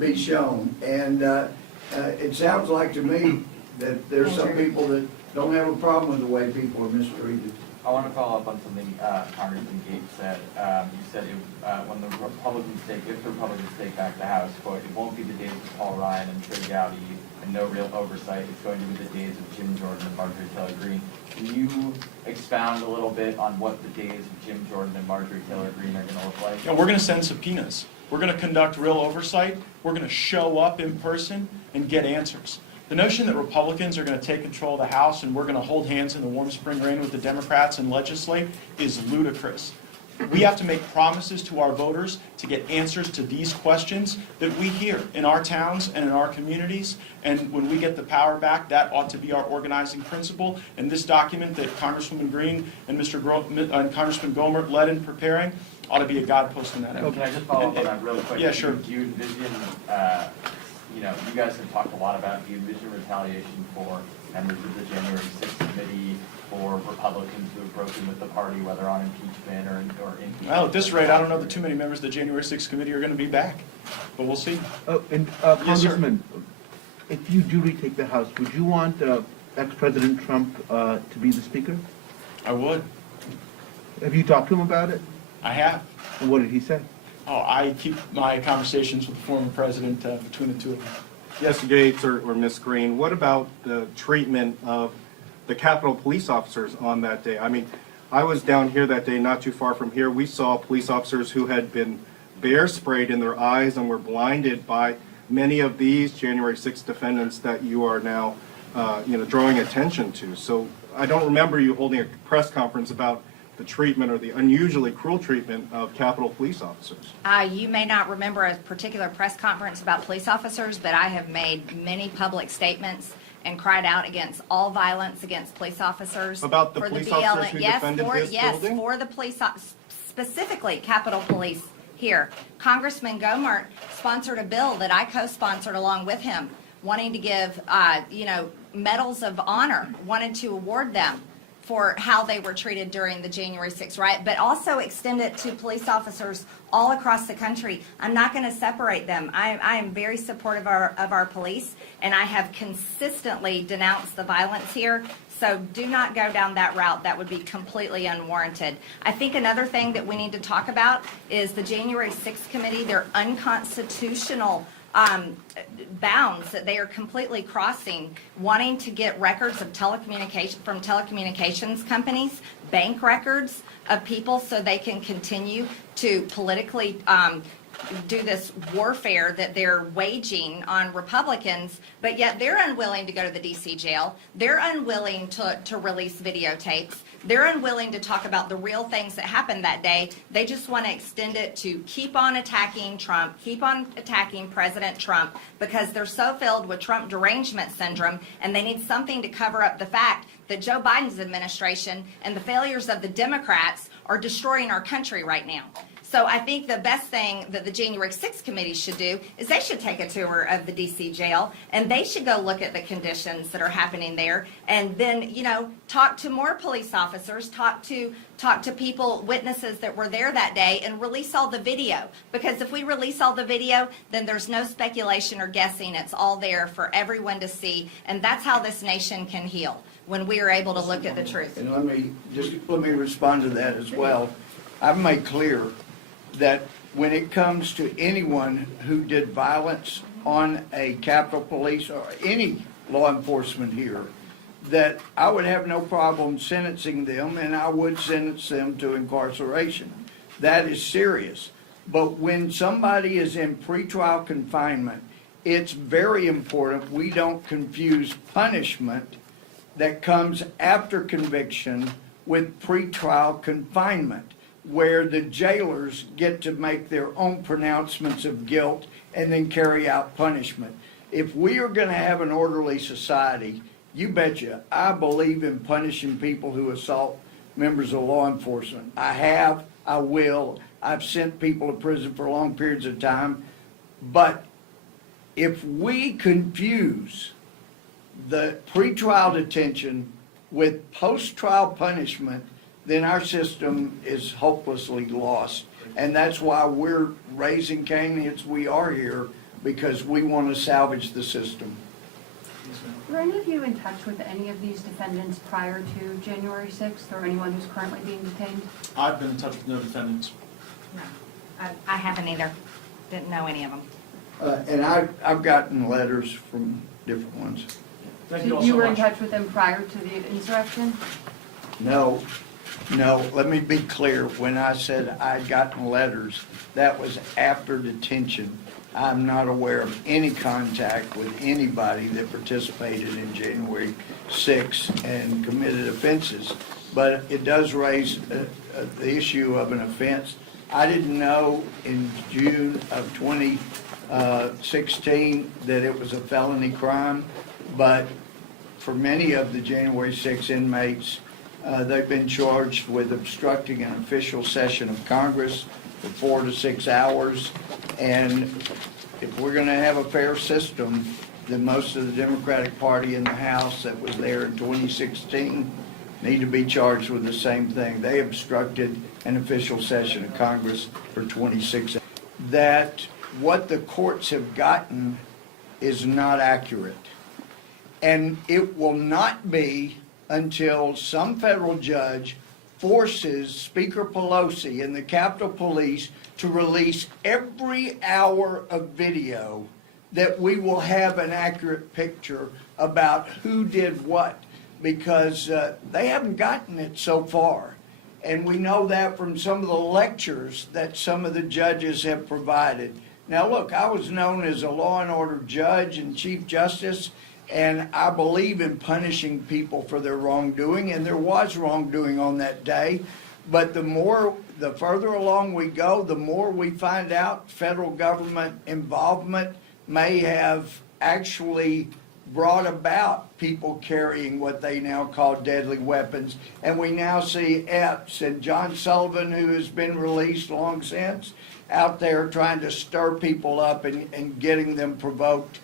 be shown. And it sounds like to me that there's some people that don't have a problem with the way people are mistreated. I want to follow up on something Congressman Gaetz said. You said when the Republicans if the Republicans take back the House, quote, it won't be the days of Paul Ryan and Trey Gowdy and no real oversight. It's going to be the days of Jim Jordan and Marjorie Taylor Greene. Can you expound a little bit on what the days of Jim Jordan and Marjorie Taylor Greene are going to look like? And we're going to send subpoenas. We're going to conduct real oversight. We're going to show up in person and get answers. The notion that Republicans are going to take control of the House and we're going to hold hands in the warm spring rain with the Democrats and legislate is ludicrous. We have to make promises to our voters to get answers to these questions that we hear in our towns and in our communities. And when we get the power back, that ought to be our organizing principle. And this document that Congresswoman Green and Congressman Gohmert led in preparing ought to be a guidepost in that effort. Can I just follow up on that really quick? Yeah, sure. Do you envision, you guys have talked a lot about, do you envision retaliation for members of the January 6th committee, for Republicans who have broken with the party, whether on impeachment or impeachment? Well, at this rate, I don't know that too many members of the January 6th committee are going to be back, but we'll see. Yes, Congressman, if you do retake the House, would you want ex-President Trump to be the Speaker? I would. Have you talked to him about it? I have. And what did he say? Oh, I keep my conversations with the former president between the two of them. Yes, Gaetz or Ms. Green, what about the treatment of the Capitol police officers on that day? I mean, I was down here that day, not too far from here. We saw police officers who had been bear sprayed in their eyes and were blinded by many of these January 6th defendants that you are now, drawing attention to. So I don't remember you holding a press conference about the treatment or the unusually cruel treatment of Capitol police officers. You may not remember a particular press conference about police officers, but I have made many public statements and cried out against all violence against police officers. About the police officers who defended this building? Yes, for the police, specifically Capitol Police here. Congressman Gohmert sponsored a bill that I co-sponsored along with him, wanting to give, medals of honor, wanted to award them for how they were treated during the January 6th riot, but also extend it to police officers all across the country. I'm not going to separate them. I am very supportive of our police, and I have consistently denounced the violence here. So do not go down that route. That would be completely unwarranted. I think another thing that we need to talk about is the January 6th committee, their unconstitutional bounds that they are completely crossing, wanting to get records of telecommunications companies, bank records of people, so they can continue to politically do this warfare that they're waging on Republicans, but yet they're unwilling to go to the DC jail. They're unwilling to release videotapes. They're unwilling to talk about the real things that happened that day. They just want to extend it to keep on attacking Trump, keep on attacking President Trump, because they're so filled with Trump derangement syndrome, and they need something to cover up the fact that Joe Biden's administration and the failures of the Democrats are destroying our country right now. So I think the best thing that the January 6th committee should do is they should take a tour of the DC jail, and they should go look at the conditions that are happening there, and then, talk to more police officers, talk to people, witnesses that were there that day, and release all the video. Because if we release all the video, then there's no speculation or guessing. It's all there for everyone to see, and that's how this nation can heal, when we are able to look at the truth. And let me respond to that as well. I've made clear that when it comes to anyone who did violence on a Capitol Police or any law enforcement here, that I would have no problem sentencing them, and I would sentence them to incarceration. That is serious. But when somebody is in pretrial confinement, it's very important we don't confuse punishment that comes after conviction with pretrial confinement, where the jailers get to make their own pronouncements of guilt and then carry out punishment. If we are going to have an orderly society, you betcha, I believe in punishing people who assault members of law enforcement. I will. I've sent people to prison for long periods of time. But if we confuse the pretrial detention with post-trial punishment, then our system is hopelessly lost. And that's why we're raising Cain, we are here, because we want to salvage the system. Were any of you in touch with any of these defendants prior to January 6th, or anyone who's currently being detained? I've been in touch with no defendants. No, I haven't either. Didn't know any of them. And I've gotten letters from different ones. Thank you So all you so were in much. touch with them prior to the insurrection? No, let me be clear. When I said I'd gotten letters, that was after detention. I'm not aware of any contact with anybody that participated in January 6th and committed offenses. But it does raise the issue of an offense. I didn't know in June of 2016 that it was a felony crime, but for many of the January 6 inmates, they've been charged with obstructing an official session of Congress for 4 to 6 hours. And if we're going to have a fair system, then most of the Democratic Party in the House that was there in 2016 need to be charged with the same thing. They obstructed an official session of Congress for 26 hours. That what the courts have gotten is not accurate. And it will not be until some federal judge forces Speaker Pelosi and the Capitol Police to release every hour of video that we will have an accurate picture about who did what, because they haven't gotten it so far. And we know that from some of the lectures that some of the judges have provided. Now, look, I was known as a law and order judge and chief justice, and I believe in punishing people for their wrongdoing, and there was wrongdoing on that day. But the further along we go, the more we find out federal government involvement may have actually brought about people carrying what they now call deadly weapons. And we now see Epps and John Sullivan, who has been released long since, out there trying to stir people up and getting them provoked.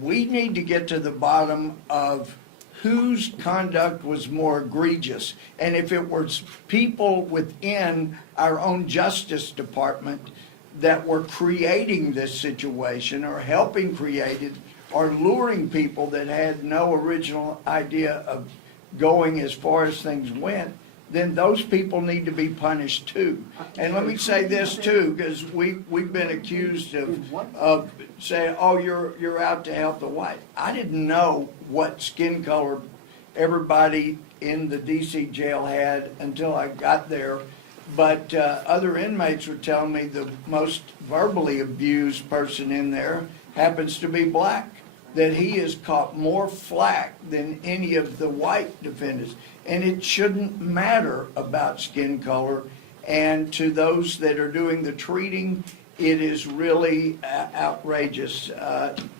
We need to get to the bottom of whose conduct was more egregious. And if it was people within our own Justice Department that were creating this situation or helping create it or luring people that had no original idea of going as far as things went, then those people need to be punished too. And let me say this too, because we've been accused of saying, oh, you're out to help the white. I didn't know what skin color everybody in the DC jail had until I got there. But other inmates were telling me the most verbally abused person in there happens to be black, that he has caught more flack than any of the white defendants. And it shouldn't matter about skin color. And to those that are doing the treating, it is really outrageous.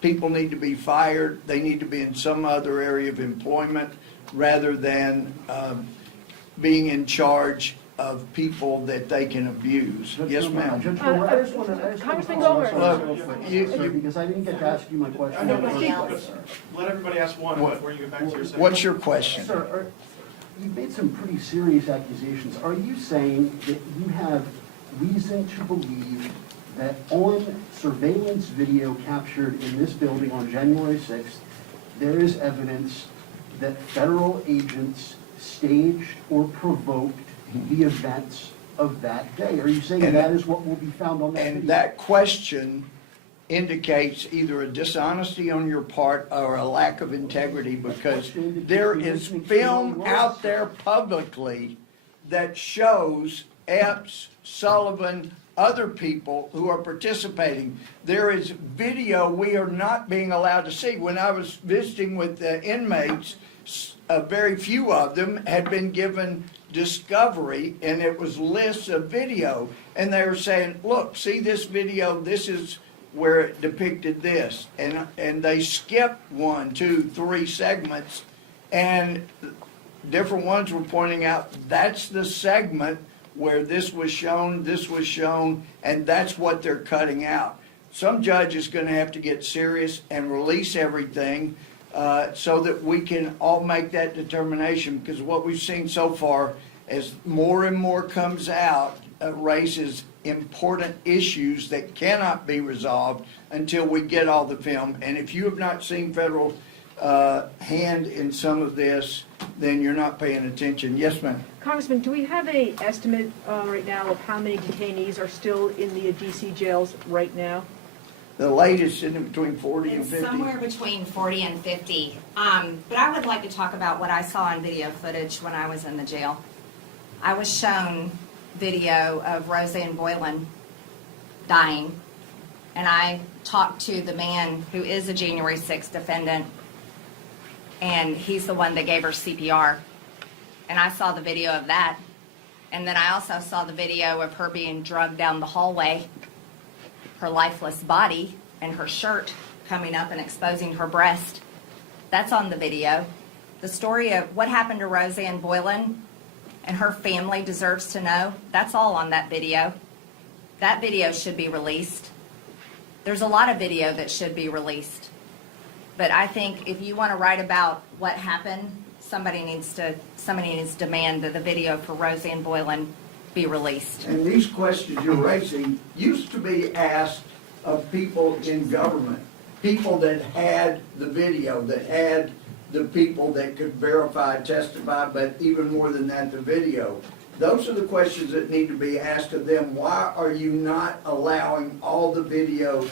People need to be fired. They need to be in some other area of employment rather than being in charge of people that they can abuse. Yes, ma'am. Judge Brewer, I just want to Congressman Goldberg. because I didn't get to ask you my question. Let everybody ask one before you get back to your second. What's your question? Sir, you've made some pretty serious accusations. Are you saying that you have reason to believe that on surveillance video captured in this building on January 6th, there is evidence that federal agents staged or provoked the events of that day? Are you saying that is what will be found on that video? And that question indicates either a dishonesty on your part or a lack of integrity, because there is film out there publicly that shows Epps, Sullivan, other people who are participating. There is video we are not being allowed to see. When I was visiting with the inmates, very few of them had been given discovery, and it was lists of video, and they were saying, look, see this video, this is where it depicted this, and they skipped 1, 2, 3 segments, and different ones were pointing out that's the segment where this was shown, and that's what they're cutting out. Some judge is going to have to get serious and release everything so that we can all make that determination, because what we've seen so far, as more and more comes out, raises important issues that cannot be resolved until we get all the film. And if you have not seen federal hand in some of this, then you're not paying attention. Yes, ma'am. Congressman, do we have a estimate right now of how many detainees are still in the DC jails right now? The latest in between 40 and It's 50. somewhere between 40 and 50. But I would like to talk about what I saw on video footage when I was in the jail. I was shown video of Roseanne Boylan dying, and I talked to the man who is a January 6th defendant, and he's the one that gave her CPR. And I saw the video of that. And then I also saw the video of her being drugged down the hallway, her lifeless body and her shirt coming up and exposing her breast. That's on the video. The story of what happened to Roseanne Boylan and her family deserves to know. That's all on that video. That video should be released. There's a lot of video that should be released. But I think if you want to write about what happened, somebody needs to demand that the video for Roseanne Boylan be released. And these questions you're raising used to be asked of people in government, people that had the video, that had the people that could verify, testify, but even more than that, the video. Those are the questions that need to be asked of them. Why are you not allowing all the video